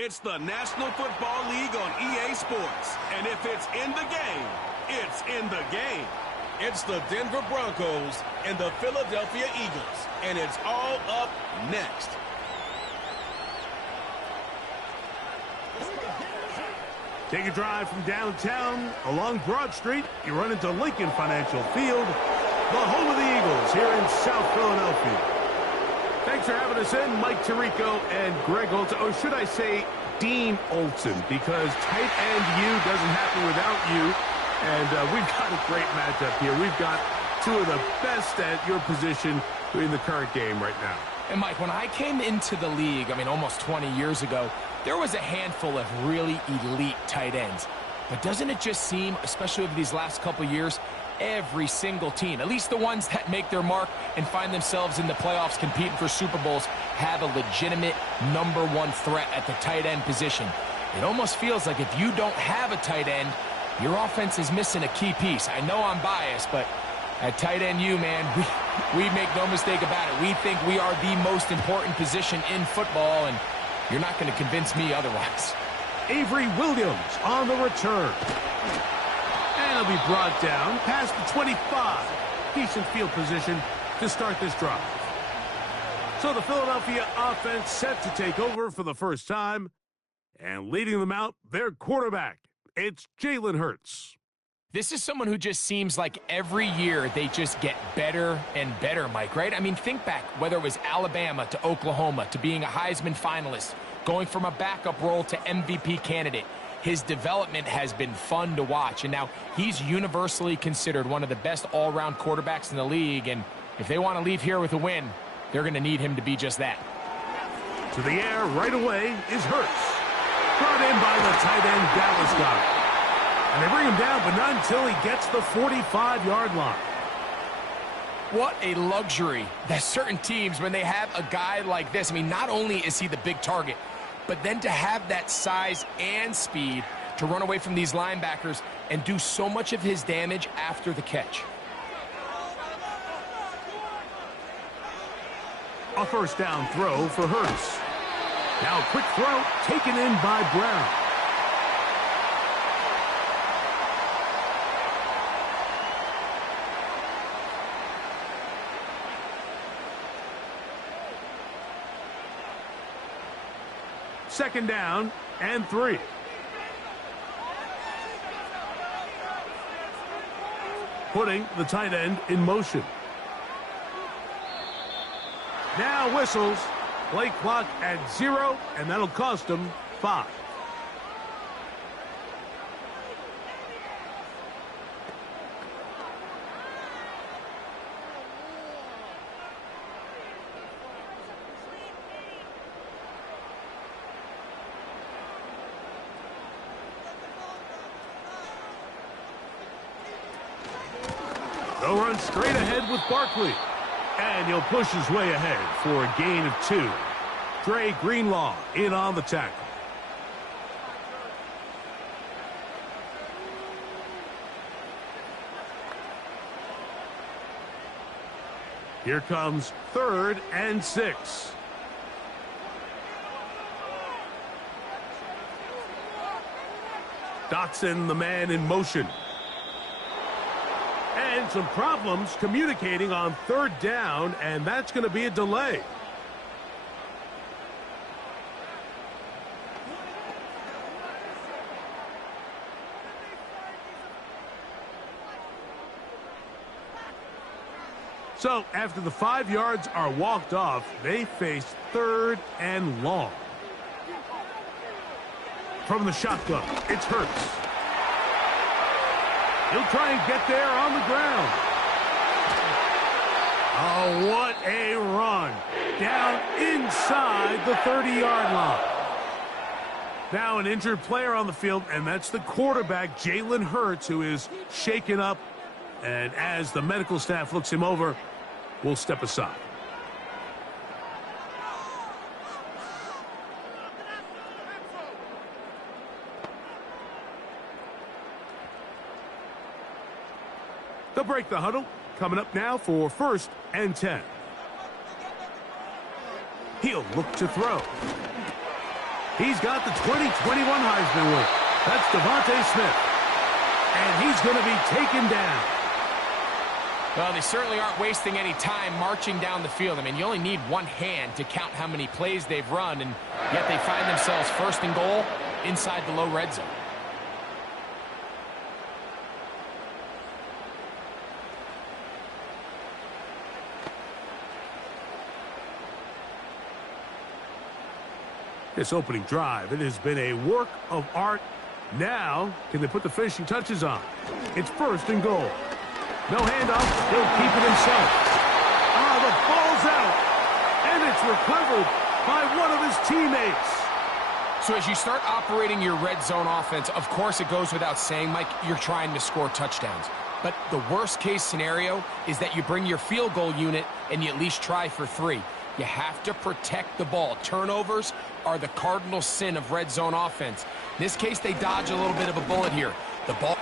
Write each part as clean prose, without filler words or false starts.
It's the National Football League on EA Sports. And if it's in the game, it's in the game. It's the Denver Broncos and the Philadelphia Eagles. And it's all up next. Take a drive from downtown along Broad Street. You run into Lincoln Financial Field, the home of the Eagles here in South Philadelphia. Thanks for having us in, Mike Tirico and Greg Olson. Or should I say Dean Olson, because tight end you doesn't happen without you. And we've got a great matchup here. We've got two of the best at your position in the current game right now. And, Mike, when I came into the league, almost 20 years ago, there was a handful of really elite tight ends. But doesn't it just seem, especially over these last couple years, every single team, at least the ones that make their mark and find themselves in the playoffs competing for Super Bowls, have a legitimate #1 threat at the tight end position. It almost feels like if you don't have a tight end, your offense is missing a key piece. I know I'm biased, but at tight end man, we make no mistake about it. We think we are the most important position in football, and you're not going to convince me otherwise. Avery Williams on the return. And he'll be brought down past the 25. Decent field position to start this drive. So the Philadelphia offense set to take over for the first time. And leading them out, their quarterback. It's Jalen Hurts. This is someone who just seems like every year they just get better and better, Mike, right? Think back, whether it was Alabama to Oklahoma to being a Heisman finalist, going from a backup role to MVP candidate. His development has been fun to watch, and now he's universally considered one of the best all-around quarterbacks in the league, and if they want to leave here with a win, they're going to need him to be just that. To the air right away is Hurts. Brought in by the tight end Dallas guy. And they bring him down, but not until he gets the 45-yard line. What a luxury that certain teams, when they have a guy like this, not only is he the big target, but then to have that size and speed to run away from these linebackers and do so much of his damage after the catch. A first down throw for Hurts. Now a quick throw taken in by Brown. Second down and 3. Putting the tight end in motion. Now whistles. Play clock at 0, and that'll cost him 5. They'll run straight ahead with Barkley. And he'll push his way ahead for a gain of 2. Dre Greenlaw in on the tackle. Here comes 3rd and 6. Dotson, the man in motion. And some problems communicating on 3rd down, and that's going to be a delay. So after the 5 yards are walked off, they face 3rd and long. From the shotgun, it's Hurts. He'll try and get there on the ground. Oh, what a run. Down inside the 30-yard line. Now an injured player on the field, and that's the quarterback, Jalen Hurts, who is shaken up. And as the medical staff looks him over, we'll step aside. They'll break the huddle. Coming up now for 1st and 10. He'll look to throw. He's got the 2021 Heisman winner. That's Devontae Smith. And he's going to be taken down. Well, they certainly aren't wasting any time marching down the field. I mean, you only need one hand to count how many plays they've run, and yet they find themselves first and goal inside the low red zone. This opening drive, it has been a work of art. Now, can they put the finishing touches on? It's first and goal. No handoff. He'll keep it himself. The ball's out. And it's recovered by one of his teammates. So as you start operating your red zone offense, of course it goes without saying, Mike, you're trying to score touchdowns. But the worst case scenario is that you bring your field goal unit and you at least try for 3. You have to protect the ball. Turnovers are the cardinal sin of red zone offense. In this case, they dodge a little bit of a bullet here. The ball...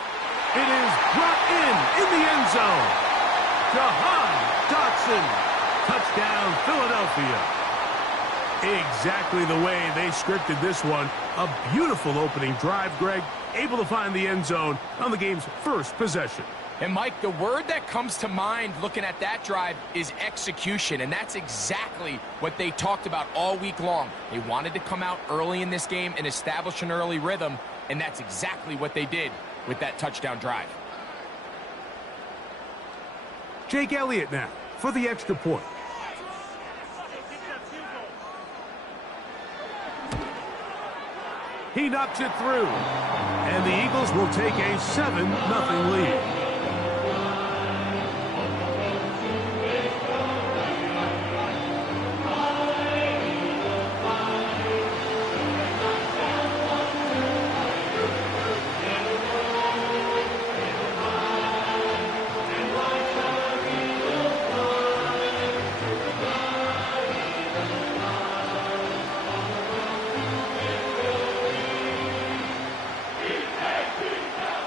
It is brought in the end zone. Jahan Dotson. Touchdown, Philadelphia. Exactly the way they scripted this one. A beautiful opening drive, Greg. Able to find the end zone on the game's first possession. And, Mike, the word that comes to mind looking at that drive is execution, and that's exactly what they talked about all week long. They wanted to come out early in this game and establish an early rhythm, and that's exactly what they did with that touchdown drive. Jake Elliott now for the extra point. He knocks it through, and the Eagles will take a 7-0 lead.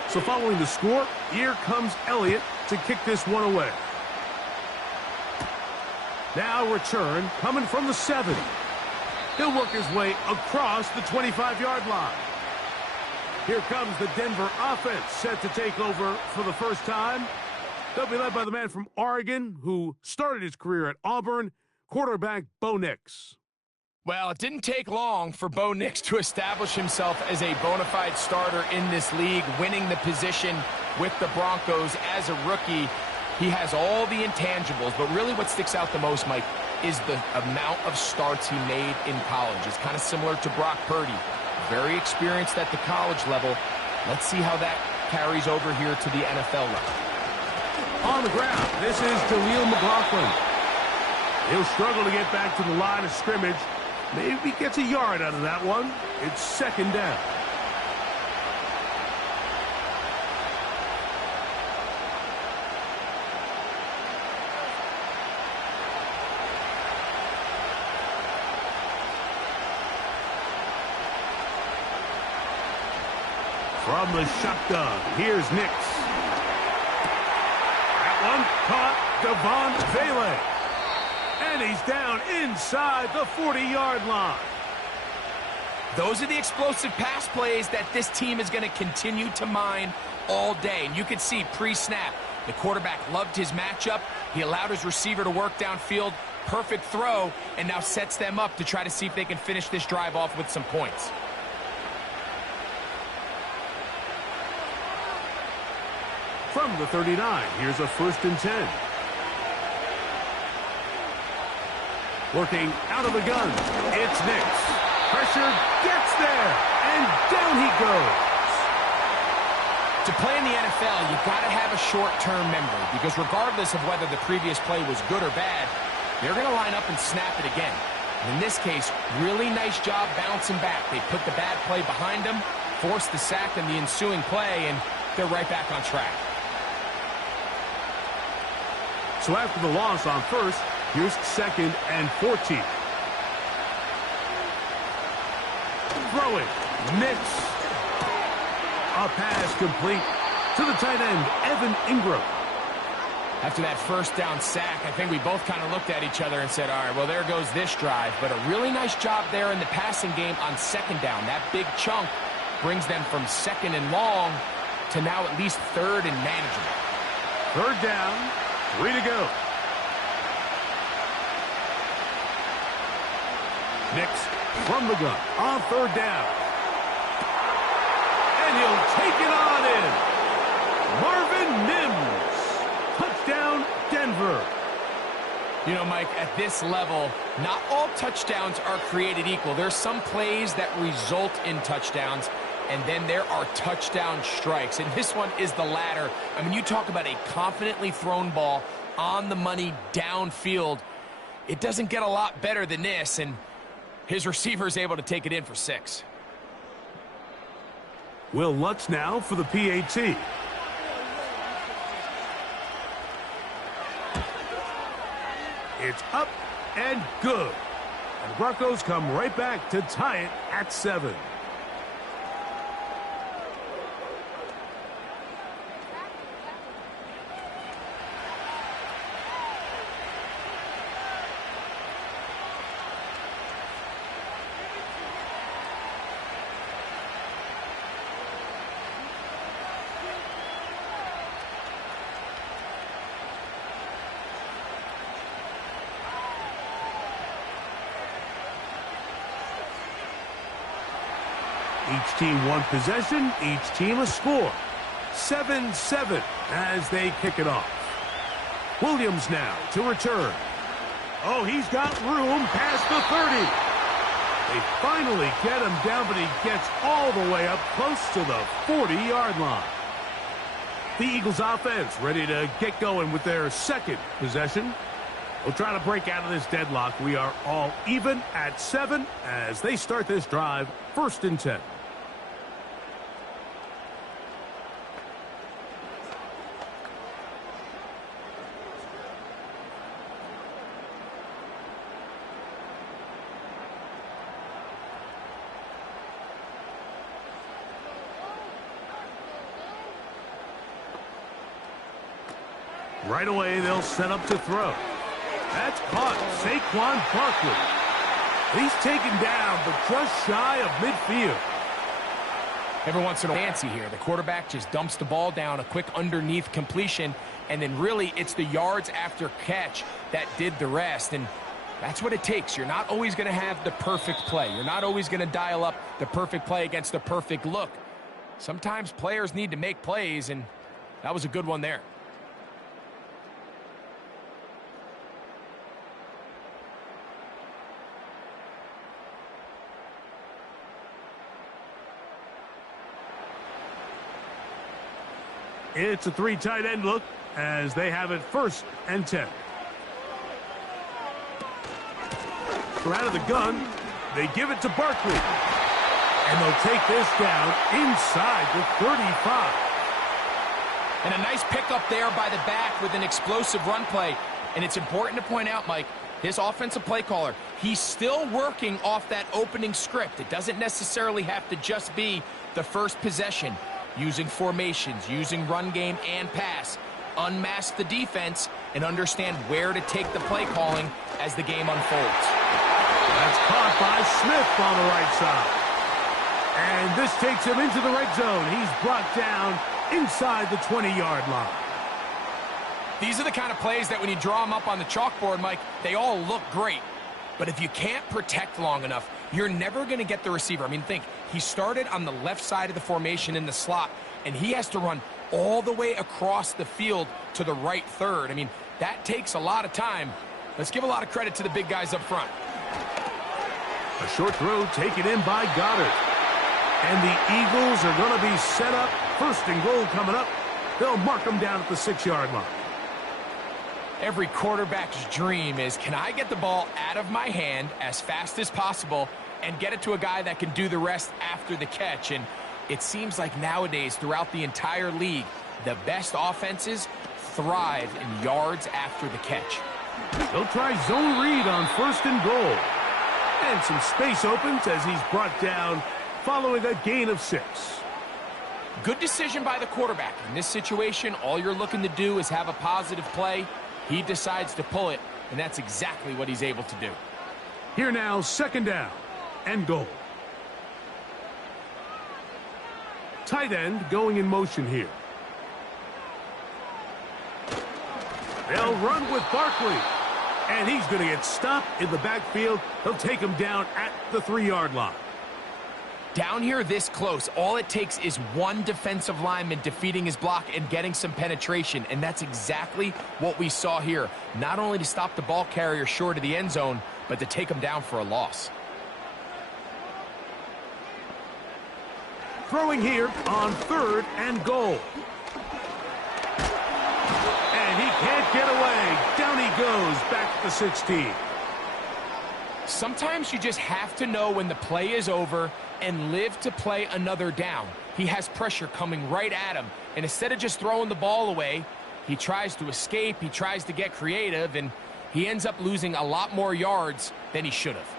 So following the score, here comes Elliott to kick this one away. Now return coming from the 7. He'll work his way across the 25-yard line. Here comes the Denver offense set to take over for the first time. They'll be led by the man from Oregon who started his career at Auburn, quarterback Bo Nix. Well, it didn't take long for Bo Nix to establish himself as a bona fide starter in this league, winning the position with the Broncos as a rookie. He has all the intangibles, but really what sticks out the most, Mike, is the amount of starts he made in college. It's kind of similar to Brock Purdy. Very experienced at the college level. Let's see how that carries over here to the NFL level. On the ground, this is Jaleel McLaughlin. He'll struggle to get back to the line of scrimmage. Maybe gets a yard out of that one. It's second down. From the shotgun, here's Nix. That one caught Devon Vele. And he's down inside the 40-yard line. Those are the explosive pass plays that this team is going to continue to mine all day. And you can see pre-snap, the quarterback loved his matchup. He allowed his receiver to work downfield. Perfect throw, and now sets them up to try to see if they can finish this drive off with some points. From the 39, here's a 1st and 10. Working out of the gun, it's Nix. Pressure gets there, and down he goes. To play in the NFL, you've got to have a short-term memory, because regardless of whether the previous play was good or bad, they're going to line up and snap it again. And in this case, really nice job bouncing back. They put the bad play behind them, forced the sack in the ensuing play, and they're right back on track. So after the loss on first, here's 2nd and 14. Throwing, Nix. A pass complete to the tight end, Evan Ingram. After that first down sack, I think we both kind of looked at each other and said, all right, well, there goes this drive. But a really nice job there in the passing game on second down. That big chunk brings them from second and long to now at least third and manageable. Third down, 3 to go. Nix from the gun on third down. And he'll take it on in. Marvin Mims. Touchdown, Denver. You know, Mike, at this level, not all touchdowns are created equal. There's some plays that result in touchdowns, and then there are touchdown strikes. And this one is the latter. I mean, you talk about a confidently thrown ball on the money downfield. It doesn't get a lot better than this, and his receiver is able to take it in for 6. Will Lutz now for the PAT. It's up and good. And the Broncos come right back to tie it at 7. Each team one possession, each team a score. 7-7 as they kick it off. Williams now to return. Oh, he's got room past the 30. They finally get him down, but he gets all the way up close to the 40-yard line. The Eagles offense ready to get going with their second possession. We'll try to break out of this deadlock. We are all even at 7 as they start this drive, 1st and 10. Right away, they'll set up to throw. That's caught. Saquon Barkley. He's taken down, but just shy of midfield. Every once in a while, fancy here. The quarterback just dumps the ball down, a quick underneath completion, and then really it's the yards after catch that did the rest. And that's what it takes. You're not always going to have the perfect play. You're not always going to dial up the perfect play against the perfect look. Sometimes players need to make plays, and that was a good one there. It's a 3 tight end look as they have it 1st and 10. So out of the gun, they give it to Barkley. And they'll take this down inside the 35. And a nice pickup there by the back with an explosive run play. And it's important to point out, Mike, this offensive play caller, he's still working off that opening script. It doesn't necessarily have to just be the first possession. Using formations, using run game and pass. Unmask the defense and understand where to take the play calling as the game unfolds. That's caught by Smith on the right side. And this takes him into the red zone. He's brought down inside the 20-yard line. These are the kind of plays that when you draw them up on the chalkboard, Mike, they all look great. But if you can't protect long enough, you're never going to get the receiver. I mean, think, he started on the left side of the formation in the slot, and he has to run all the way across the field to the right third. I mean, that takes a lot of time. Let's give a lot of credit to the big guys up front. A short throw taken in by Goddard. And the Eagles are going to be set up. 1st and goal coming up. They'll mark them down at the 6-yard line. Every quarterback's dream is, can I get the ball out of my hand as fast as possible and get it to a guy that can do the rest after the catch? And it seems like nowadays, throughout the entire league, the best offenses thrive in yards after the catch. They'll try zone read on 1st and goal. And some space opens as he's brought down following a gain of 6. Good decision by the quarterback. In this situation, all you're looking to do is have a positive play. He decides to pull it, and that's exactly what he's able to do. Here now, second down and goal. Tight end going in motion here. They'll run with Barkley. And he's going to get stopped in the backfield. He'll take him down at the 3-yard line. Down here this close, all it takes is one defensive lineman defeating his block and getting some penetration, and that's exactly what we saw here. Not only to stop the ball carrier short of the end zone, but to take him down for a loss. Throwing here on 3rd and goal. And he can't get away. Down he goes, back to the 16. Sometimes you just have to know when the play is over and live to play another down. He has pressure coming right at him, and instead of just throwing the ball away, he tries to escape, he tries to get creative, and he ends up losing a lot more yards than he should have.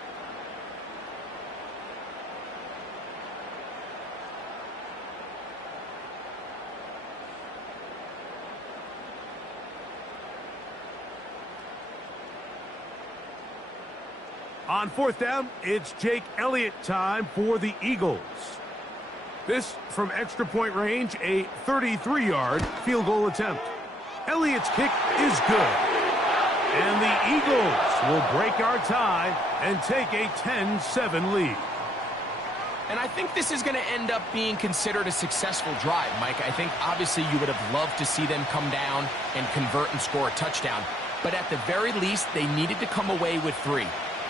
On 4th down, it's Jake Elliott time for the Eagles. This from extra point range, a 33-yard field goal attempt. Elliott's kick is good. And the Eagles will break our tie and take a 10-7 lead. And I think this is going to end up being considered a successful drive, Mike. I think obviously you would have loved to see them come down and convert and score a touchdown. But at the very least, they needed to come away with 3.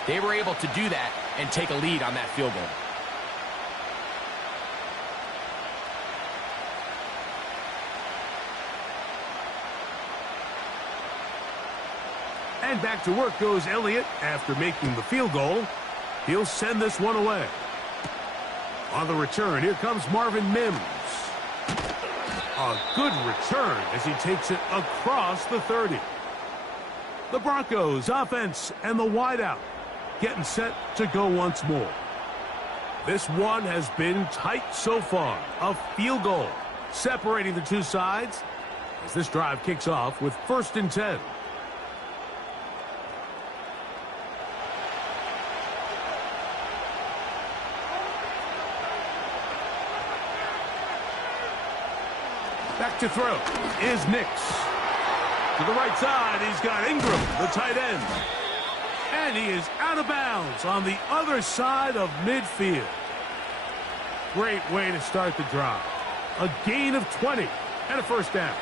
They were able to do that and take a lead on that field goal. And back to work goes Elliott after making the field goal. He'll send this one away. On the return, here comes Marvin Mims. A good return as he takes it across the 30. The Broncos offense and the wideout getting set to go once more. This one has been tight so far. A field goal separating the two sides as this drive kicks off with 1st and 10. Back to throw is Nix. To the right side, he's got Ingram, the tight end. And he is out of bounds on the other side of midfield. Great way to start the drive. A gain of 20 and a 1st down.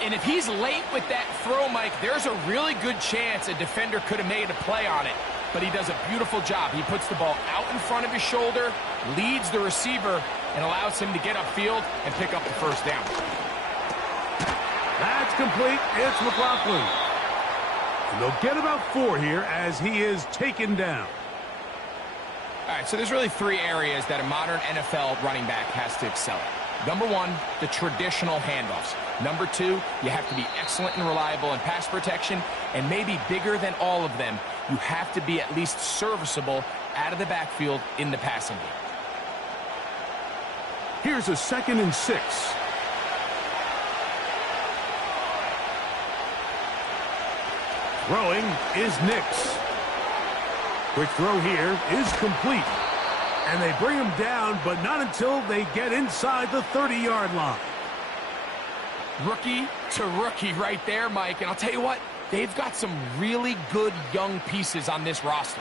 And if he's late with that throw, Mike, there's a really good chance a defender could have made a play on it. But he does a beautiful job. He puts the ball out in front of his shoulder, leads the receiver, and allows him to get upfield and pick up the 1st down. That's complete. It's McLaughlin. And they'll get about 4 here as he is taken down. All right, so there's really 3 areas that a modern NFL running back has to excel at. Number 1, the traditional handoffs. Number 2, you have to be excellent and reliable in pass protection. And maybe bigger than all of them, you have to be at least serviceable out of the backfield in the passing game. Here's a 2nd and 6. Throwing is Nix. Quick throw here is complete. And they bring him down, but not until they get inside the 30-yard line. Rookie to rookie right there, Mike. And I'll tell you what, they've got some really good young pieces on this roster.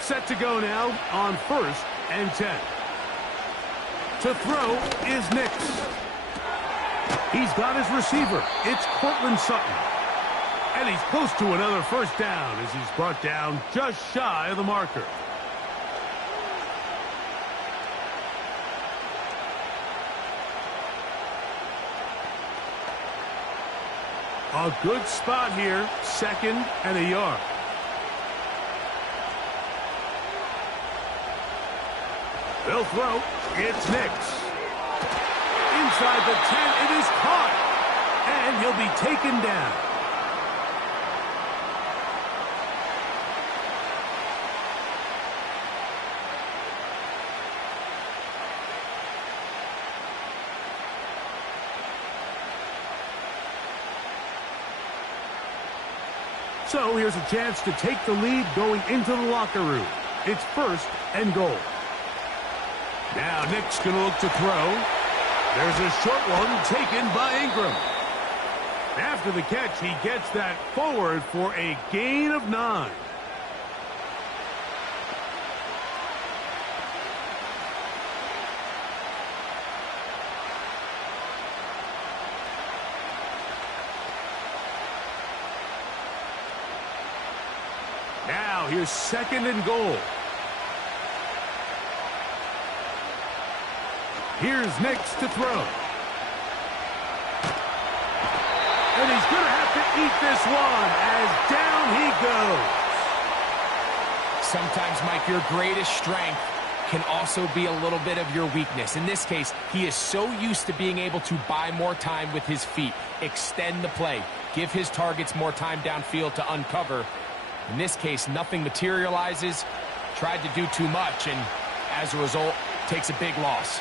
Set to go now on 1st and 10. To throw is Nix. He's got his receiver. It's Cortland Sutton. And he's close to another 1st down as he's brought down just shy of the marker. A good spot here, 2nd and a yard. They'll throw. It's Nix. Inside the 10, it is caught. And he'll be taken down. So here's a chance to take the lead going into the locker room. It's 1st and goal. Now Nick's going to look to throw. There's a short one taken by Ingram. After the catch, he gets that forward for a gain of 9. Now here's 2nd and goal. Here's Nix to throw. And he's going to have to eat this one as down he goes. Sometimes, Mike, your greatest strength can also be a little bit of your weakness. In this case, he is so used to being able to buy more time with his feet, extend the play, give his targets more time downfield to uncover. In this case, nothing materializes, tried to do too much, and as a result, takes a big loss.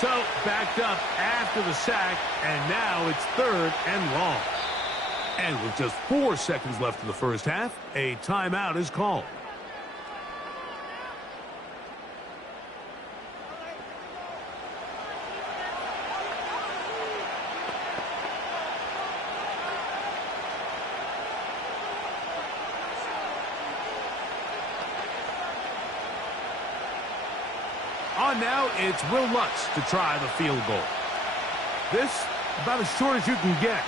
So, backed up after the sack, and now it's 3rd and long. And with just 4 seconds left in the first half, a timeout is called. On now, it's Will Lutz to try the field goal. This, about as short as you can get.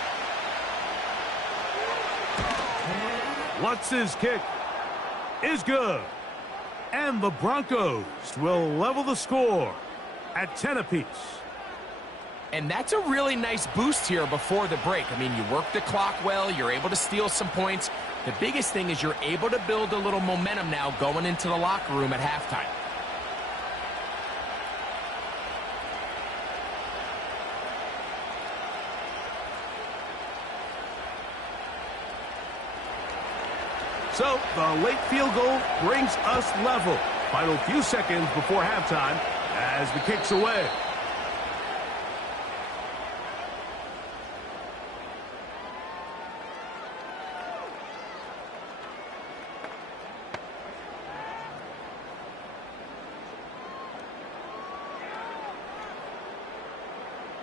Lutz's kick is good. And the Broncos will level the score at 10 apiece. And that's a really nice boost here before the break. I mean, you work the clock well, you're able to steal some points. The biggest thing is you're able to build a little momentum now going into the locker room at halftime. So, the late field goal brings us level. Final few seconds before halftime as the kick's away.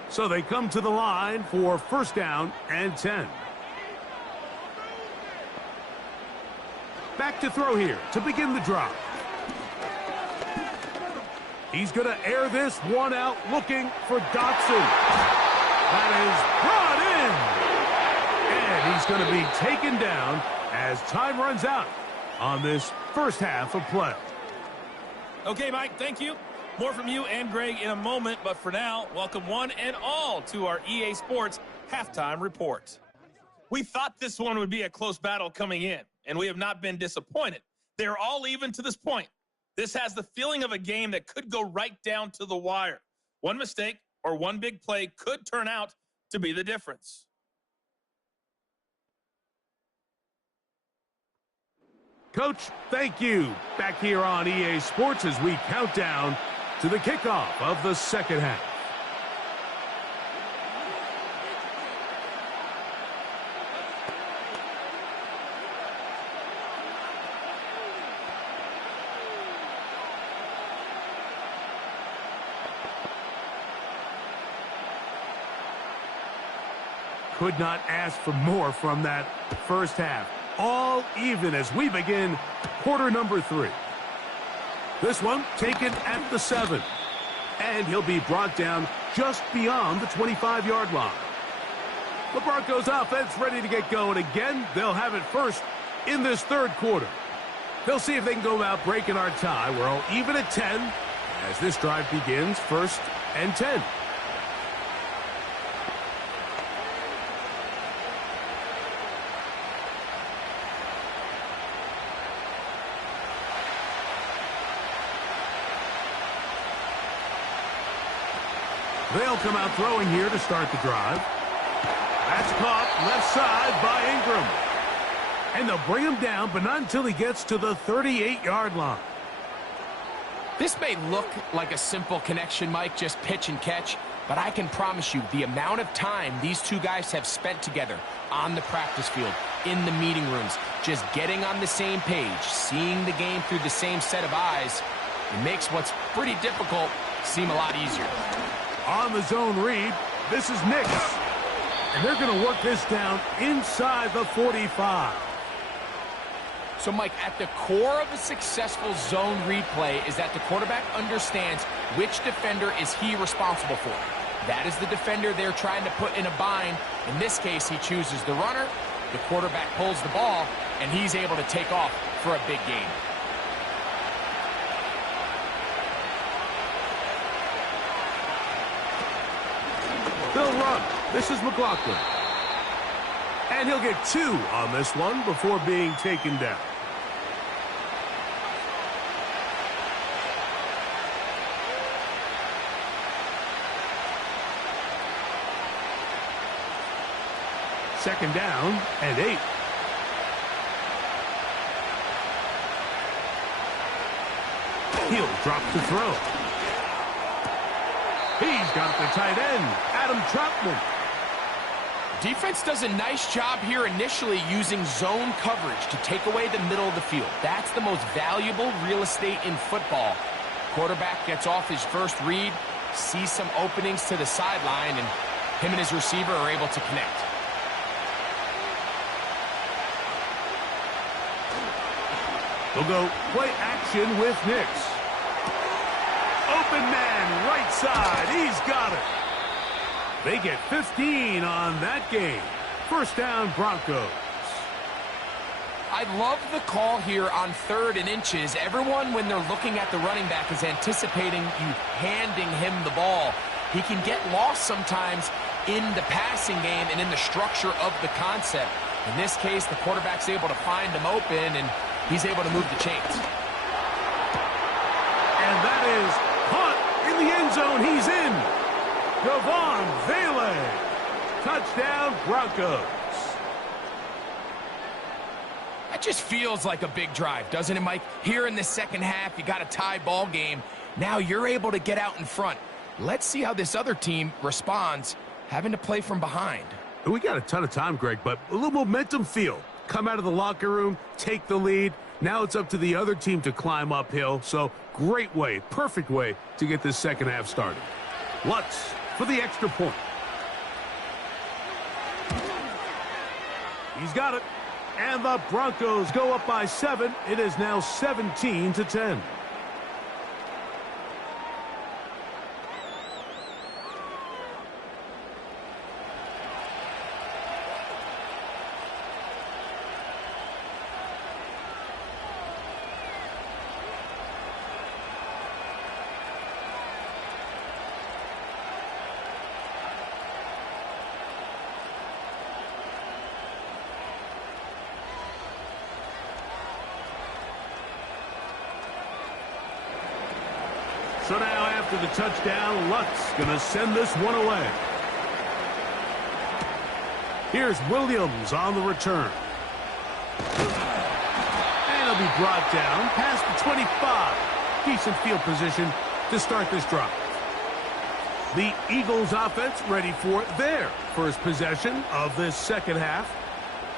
So they come to the line for 1st down and 10. Back to throw here to begin the drive. He's going to air this one out looking for Dotson. That is brought in. And he's going to be taken down as time runs out on this first half of play. Okay, Mike, thank you. More from you and Greg in a moment, but for now, welcome one and all to our EA Sports Halftime Report. We thought this one would be a close battle coming in, and we have not been disappointed. They're all even to this point. This has the feeling of a game that could go right down to the wire. One mistake or one big play could turn out to be the difference. Coach, thank you. Back here on EA Sports as we count down to the kickoff of the second half. Could not ask for more from that first half. All even as we begin quarter number 3. This one taken at the 7. And he'll be brought down just beyond the 25-yard line. The Broncos offense ready to get going again. They'll have it first in this third quarter. They'll see if they can go about breaking our tie. We're all even at 10 as this drive begins 1st and 10. They'll come out throwing here to start the drive. That's caught left side by Ingram. And they'll bring him down, but not until he gets to the 38-yard line. This may look like a simple connection, Mike, just pitch and catch, but I can promise you the amount of time these two guys have spent together on the practice field, in the meeting rooms, just getting on the same page, seeing the game through the same set of eyes, it makes what's pretty difficult seem a lot easier. On the zone read, this is Nix. And they're going to work this down inside the 45. So, Mike, at the core of a successful zone read play is that the quarterback understands which defender is he responsible for. That is the defender they're trying to put in a bind. In this case, he chooses the runner, the quarterback pulls the ball, and he's able to take off for a big gain. They'll run. This is McLaughlin. And he'll get 2 on this one before being taken down. Second down and 8. He'll drop to throw. He's got the tight end, Adam Troutman. Defense does a nice job here initially using zone coverage to take away the middle of the field. That's the most valuable real estate in football. Quarterback gets off his first read, sees some openings to the sideline, and him and his receiver are able to connect. They'll go play action with Nix. Open man, right side. He's got it. They get 15 on that game. First down, Broncos. I love the call here on 3rd and inches. Everyone, when they're looking at the running back, is anticipating you handing him the ball. He can get lost sometimes in the passing game and in the structure of the concept. In this case, the quarterback's able to find him open, and he's able to move the chains. And that is Hunt in the end zone. He's in. Devon Vele. Touchdown, Broncos. That just feels like a big drive, doesn't it, Mike? Here in the second half, you got a tie ball game. Now you're able to get out in front. Let's see how this other team responds, having to play from behind. We got a ton of time, Greg, but a little momentum feel. Come out of the locker room, take the lead. Now it's up to the other team to climb uphill. So great way, perfect way to get this second half started. Lutz for the extra point. He's got it. And the Broncos go up by 7. It is now 17-10. So now after the touchdown, Lutz going to send this one away. Here's Williams on the return. And he'll be brought down past the 25. Decent field position to start this drive. The Eagles offense ready for their first possession of this second half.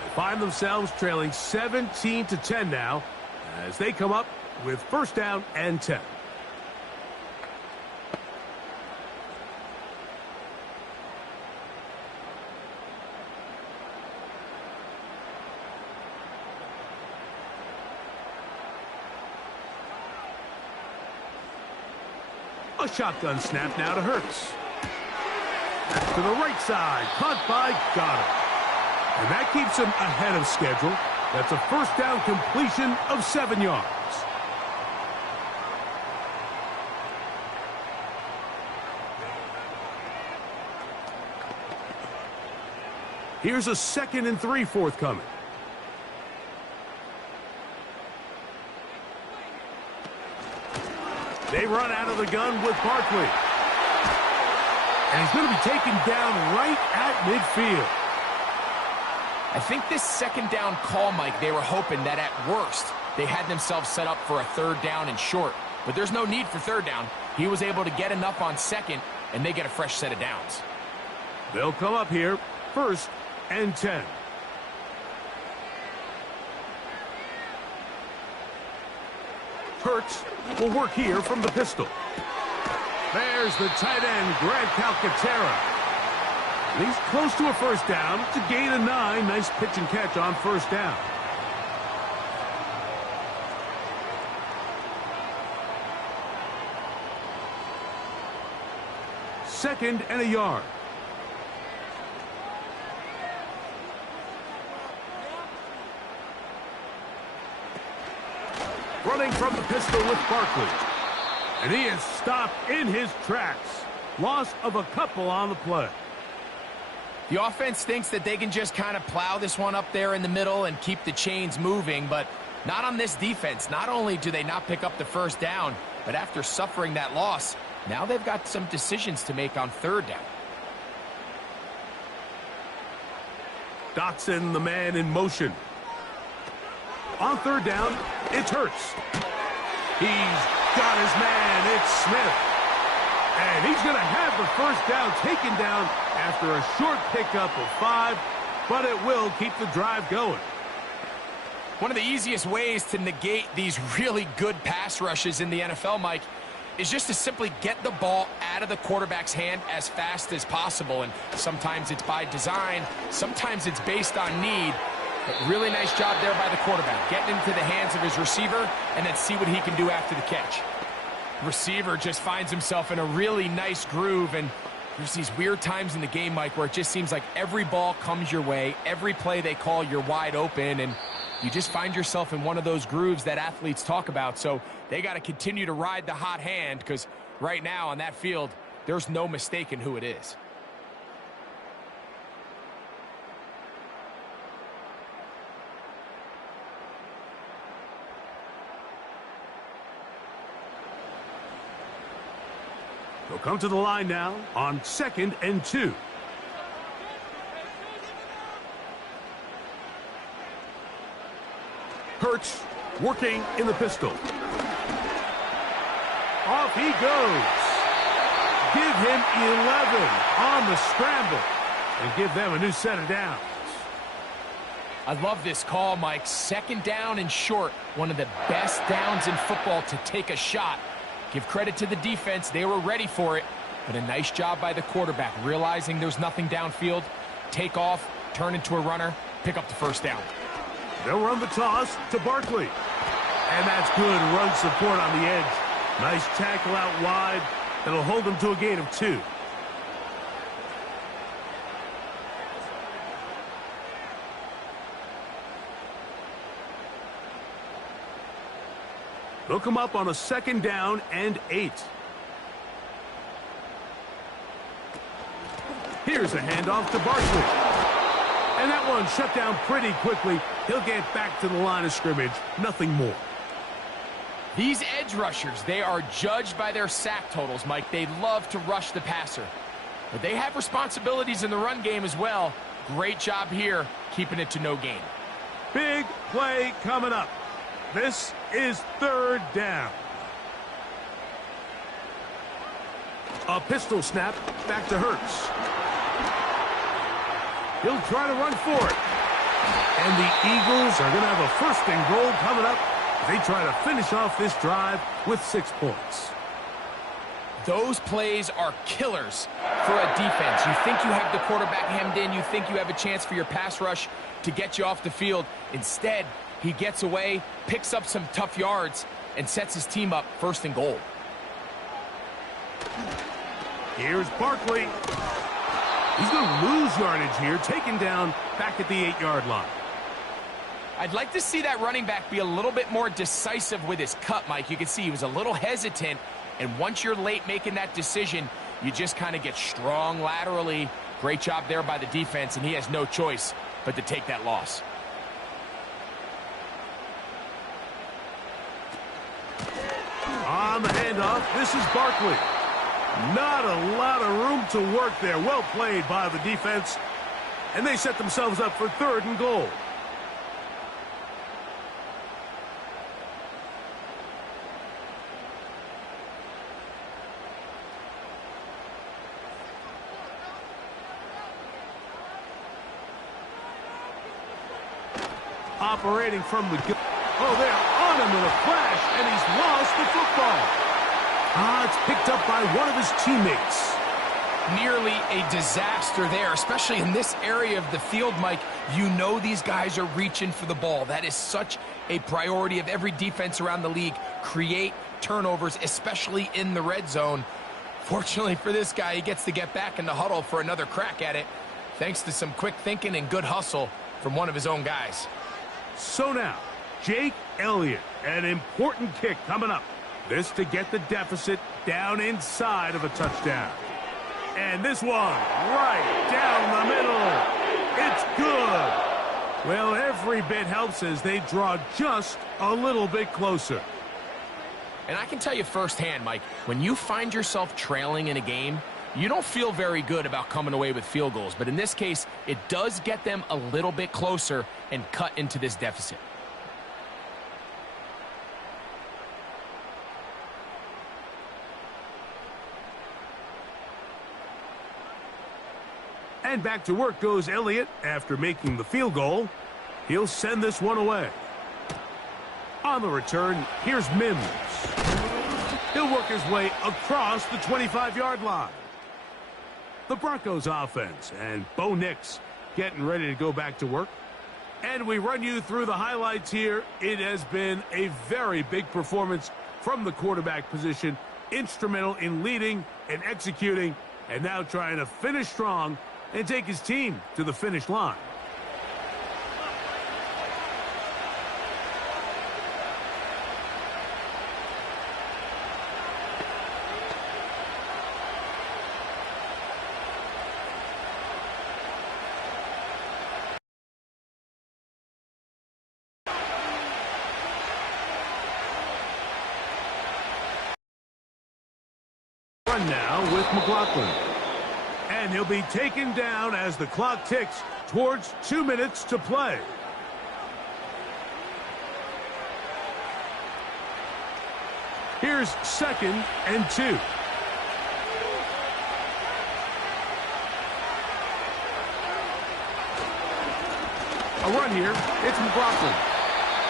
They find themselves trailing 17-10 now as they come up with first down and 10. A shotgun snap now to Hurts. That's to the right side. Caught by Goddard. And that keeps him ahead of schedule. That's a first down completion of 7 yards. Here's a 2nd and 3 forthcoming. They run out of the gun with Barkley. And he's going to be taken down right at midfield. I think this second down call, Mike, they were hoping that at worst they had themselves set up for a third down and short. But there's no need for third down. He was able to get enough on second, and they get a fresh set of downs. They'll come up here, 1st and 10. Hurts will work here from the pistol. There's the tight end, Greg Calcaterra. He's close to a first down. It's a gain of 9. Nice pitch and catch on first down. Second and a yard. Running from the pistol with Barkley. And he is stopped in his tracks. Loss of a couple on the play. The offense thinks that they can just kind of plow this one up there in the middle and keep the chains moving, but not on this defense. Not only do they not pick up the first down, but after suffering that loss, now they've got some decisions to make on third down. Dotson, the man in motion. On third down, it's Hurts. He's got his man. It's Smith. And he's going to have the first down taken down after a short pickup of 5, but it will keep the drive going. One of the easiest ways to negate these really good pass rushes in the NFL, Mike, is just to simply get the ball out of the quarterback's hand as fast as possible. And sometimes it's by design, sometimes it's based on need. But really nice job there by the quarterback, getting into the hands of his receiver and then see what he can do after the catch. Receiver just finds himself in a really nice groove, and there's these weird times in the game, Mike, where it just seems like every ball comes your way, every play they call, you're wide open, and you just find yourself in one of those grooves that athletes talk about. So they got to continue to ride the hot hand, because right now on that field, there's no mistaking who it is. They'll come to the line now on 2nd and 2. Hurts working in the pistol. Off he goes. Give him 11 on the scramble and give them a new set of downs. I love this call, Mike. 2nd down and short. One of the best downs in football to take a shot. Give credit to the defense. They were ready for it. But a nice job by the quarterback, realizing there's nothing downfield. Take off, turn into a runner, pick up the first down. They'll run the toss to Barkley. And that's good run support on the edge. Nice tackle out wide. That'll hold them to a gain of 2. They'll come up on a 2nd down and 8. Here's a handoff to Barkley. And that one shut down pretty quickly. He'll get back to the line of scrimmage. Nothing more. These edge rushers, they are judged by their sack totals, Mike. They love to rush the passer. But they have responsibilities in the run game as well. Great job here, keeping it to no gain. Big play coming up. This is 3rd down. A pistol snap back to Hurts. He'll try to run for it. And the Eagles are going to have a 1st and goal coming up. They try to finish off this drive with 6 points. Those plays are killers for a defense. You think you have the quarterback hemmed in. You think you have a chance for your pass rush to get you off the field. Instead, he gets away, picks up some tough yards, and sets his team up 1st and goal. Here's Barkley. He's going to lose yardage here, taken down back at the 8-yard line. I'd like to see that running back be a little bit more decisive with his cut, Mike. You can see he was a little hesitant, and once you're late making that decision, you just kind of get strong laterally. Great job there by the defense, and he has no choice but to take that loss. On the handoff, this is Barkley. Not a lot of room to work there. Well played by the defense. And they set themselves up for 3rd and goal. Operating from the... Oh, they're on him with a flash, and he's lost the football. It's picked up by one of his teammates. Nearly a disaster there, especially in this area of the field, Mike. You know these guys are reaching for the ball. That is such a priority of every defense around the league. Create turnovers, especially in the red zone. Fortunately for this guy, he gets to get back in the huddle for another crack at it, thanks to some quick thinking and good hustle from one of his own guys. So now, Jake Elliott, an important kick coming up. This to get the deficit down inside of a touchdown. And this one, right down the middle. It's good. Well, every bit helps as they draw just a little bit closer. And I can tell you firsthand, Mike, when you find yourself trailing in a game, you don't feel very good about coming away with field goals. But in this case, it does get them a little bit closer and cut into this deficit. And back to work goes Elliott after making the field goal. He'll send this one away. On the return, here's Mims. He'll work his way across the 25-yard line. The Broncos offense and Bo Nix getting ready to go back to work. And we run you through the highlights here. It has been a very big performance from the quarterback position. Instrumental in leading and executing, and now trying to finish strong and take his team to the finish line. Run now with McLaughlin. And he'll be taken down as the clock ticks towards 2 minutes to play. Here's 2nd and 2. A run here. It's McLaughlin.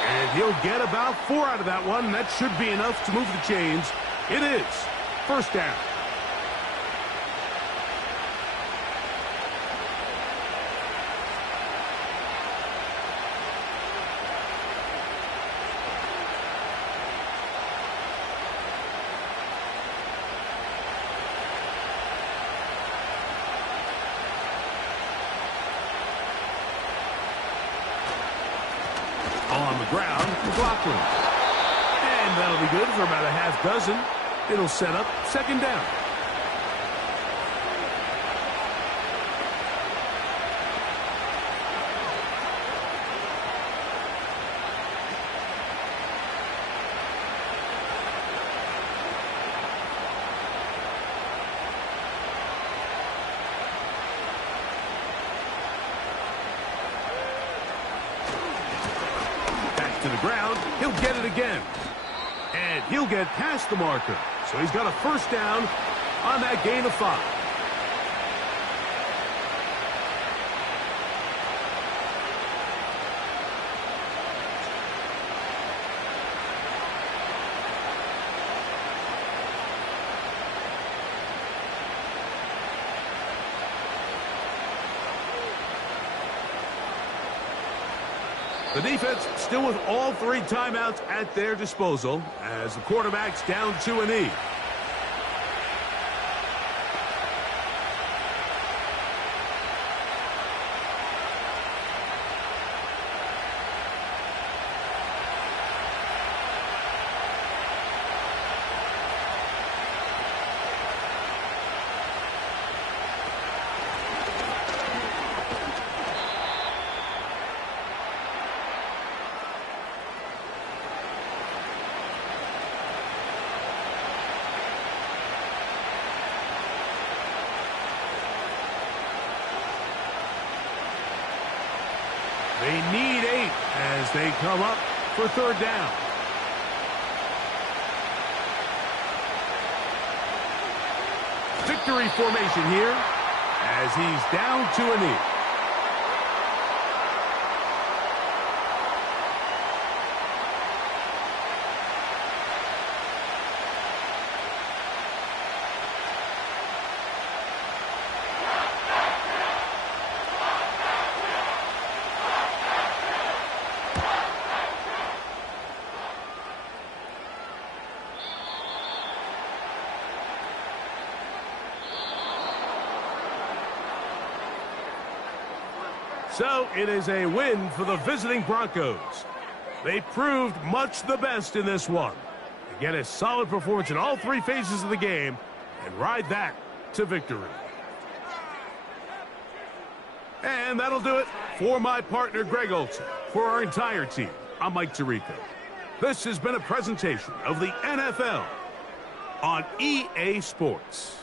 And he'll get about 4 out of that one. That should be enough to move the chains. It is. 1st down. On the ground, McLaughlin. And that'll be good for about a half dozen. It'll set up 2nd down. To the ground, he'll get it again. And he'll get past the marker. So he's got a 1st down on that gain of 5. The defense still with all 3 timeouts at their disposal as the quarterback's down to a knee. They need 8 as they come up for third down. Victory formation here as he's down to a knee. So it is a win for the visiting Broncos. They proved much the best in this one. They get a solid performance in all 3 phases of the game and ride that to victory. And that'll do it for my partner, Greg Olson. For our entire team, I'm Mike Tirico. This has been a presentation of the NFL on EA Sports.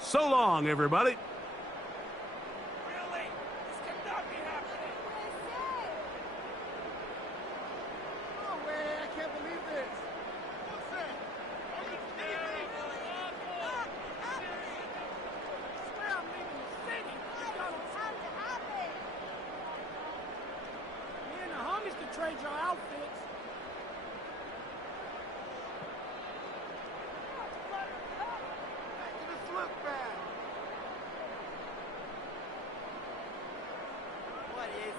So long, everybody. Trade your outfits. Making us look bad. What is